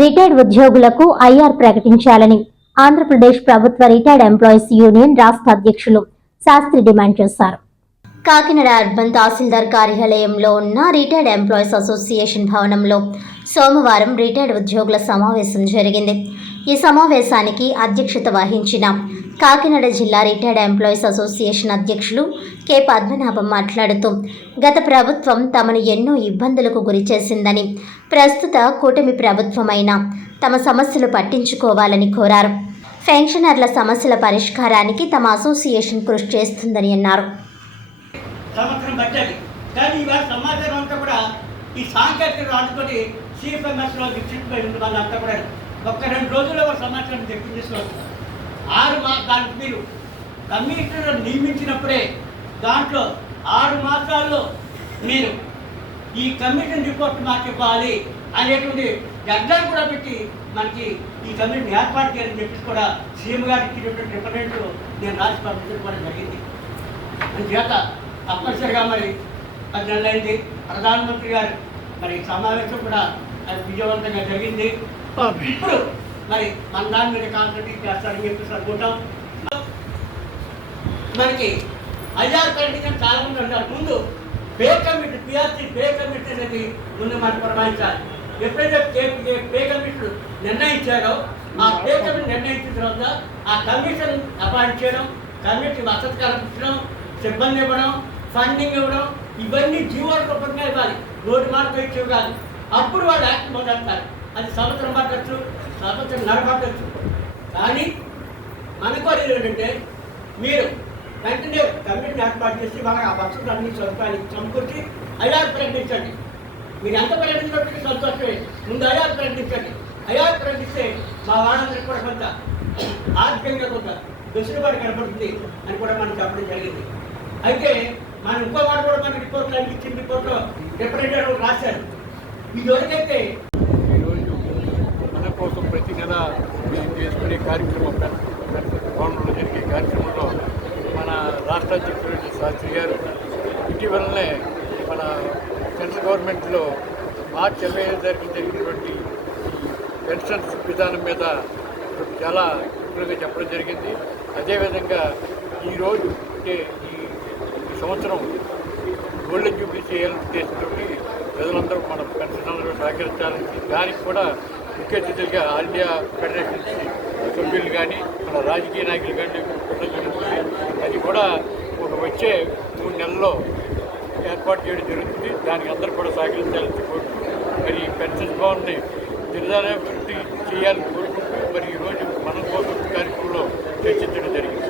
Retired ఉద్యోగులకు IR ప్రకటించాలని ఆంధ్రప్రదేశ్ ప్రభుత్వ రిటైర్డ్ ఎంప్లాయీస్ యూనియన్ రాష్ట్ర అధ్యక్షులు శాస్త్రి డిమాండ్ చేశారు. కాకినాడ అర్బన్ తహసీల్దార్ కార్యాలయంలో ఉన్న రిటైర్డ్ ఎంప్లాయీస్ అసోసియేషన్ భవనంలో సోమవారం రిటైర్డ్ ఉద్యోగుల సమావేశం జరిగింది. ఈ సమావేశానికి అధ్యక్షత వహించిన కాకినాడ జిల్లా రిటైర్డ్ ఎంప్లాయీస్ అసోసియేషన్ అధ్యక్షులు కె పద్మనాభం మాట్లాడుతూ, గత ప్రభుత్వం తమను ఎన్నో ఇబ్బందులకు గురిచేసిందని, ప్రస్తుత కూటమి ప్రభుత్వమైన తమ సమస్యలు పట్టించుకోవాలని కోరారు. పెన్షనర్ల సమస్యల పరిష్కారానికి తమ అసోసియేషన్ కృషి చేస్తుందని అన్నారు. సంవత్సరం పట్టాలి కానీ ఇవాళ సమాచారం అంతా కూడా ఈ సాంకేతిక రాజుతోటి సిఎఫ్ఎంఎస్లో విచ్చిపోయి ఉంది. వాళ్ళంతా కూడా ఒక్క 2 రోజుల్లో సమాచారం తెప్పించేసుకోవచ్చు. 6 దానికి మీరు కమిషనర్ నియమించినప్పుడే దాంట్లో 6 మాసాల్లో మీరు ఈ కమిషన్ రిపోర్ట్ మాకు ఇవ్వాలి అనేటువంటి ఎగ్జామ్ కూడా పెట్టి మనకి ఈ కమిషన్ ఏర్పాటు చేయాలని చెప్పి కూడా సీఎం గారికి ఇచ్చినటువంటి రిప్రజెంట్ నేను రాసి పంపించడం కూడా జరిగింది. అందుచేత తప్పనిసరిగా మరి 10 నెలలైంది. ప్రధానమంత్రి గారు మరి సమావేశం కూడా అది విజయవంతంగా జరిగింది. ఇప్పుడు మరి మన దాని మీద కాన్సన్ట్రేట్ చేస్తారని చెప్పేసి అనుకుంటాం. మనకి ఐఆర్ ప్రకటించిన చాలా మంది అంటారు. ముందు pay committee PRC pay committee అనేది ముందు మనకు ప్రమాణించాలి. ఎప్పుడైతే పే కమిషన్ నిర్ణయించారో ఆ పే కమిషన్ నిర్ణయించిన తర్వాత ఆ కమిషన్ అపాయింట్ చేయడం, కమిటీ వసతి కల్పించడం, సిబ్బంది ఇవ్వడం, ఫండింగ్ ఇవ్వడం, ఇవన్నీ జీవోల రూపంగా ఇవ్వాలి. రోడ్డు మార్గం ఇచ్చేవి కాదు. అప్పుడు వాళ్ళు యాక్ట్ మొదలెడతారు. అది సంవత్సరం పట్టచ్చు, సంవత్సరం పట్టచ్చు. కానీ మనకు ఏంటంటే మీరు వెంటనే కమిటీని ఏర్పాటు చేసి మనకు ఆ వసతులు అన్ని సదుపాయాలు సమకూర్చి ఐఆర్ ప్రకటించండి. మీరు ఎంత ప్రకటించినప్పటికీ సంతోషమే. ముందు ఐఆర్ ప్రకటించండి. ఐఆర్ ప్రకటిస్తే మా వాళ్ళందరికీ కూడా కొంత ఆర్థికంగా కొంత వెసులుబాటు కనపడుతుంది అని కూడా మనం చెప్పడం జరిగింది. అయితే మనం ఇంకో మాట కూడా మన రిపోర్ట్లో అన్ని ఇచ్చిన రిపోర్ట్లో రిప్రజెంటేటివ్ రాశారు. ఇది వరకైతే ఈరోజు మన కోసం ప్రతి నెల మేము చేసుకునే కార్యక్రమం భవనంలో జరిగే కార్యక్రమంలో మన రాష్ట్ర అధ్యక్షుడు శాస్త్రి గారు ఇటీవలనే మన సెంట్రల్ గవర్నమెంట్లో మార్చి 25 తారీఖు జరిగినటువంటి పెన్షన్స్ విధానం మీద చాలా విపులంగా చెప్పడం జరిగింది. అదేవిధంగా ఈరోజు అంటే ఈ సంవత్సరం గోల్డెన్ జూబ్లీ చేయాలని ఉద్దేశంతో ప్రజలందరూ మన పెన్షనర్లు సహకరించాలని, దానికి కూడా ముఖ్య అతిథులుగా ఆల్ ఇండియా ఫెడరేషన్ సభ్యులు కానీ మన రాజకీయ నాయకులు కానీ జరుగుతుంది. అది కూడా వచ్చే 3 నెలల్లో ఏర్పాటు చేయడం జరుగుతుంది. దానికి అందరూ కూడా సహకరించాలని కోరుకుంటూ మరి పెన్షన్ భవన్ని దినదాభివృద్ధి చేయాలని కోరుకుంటూ మరి ఈరోజు మన కోసం కార్యక్రమంలో చర్చించడం జరిగింది.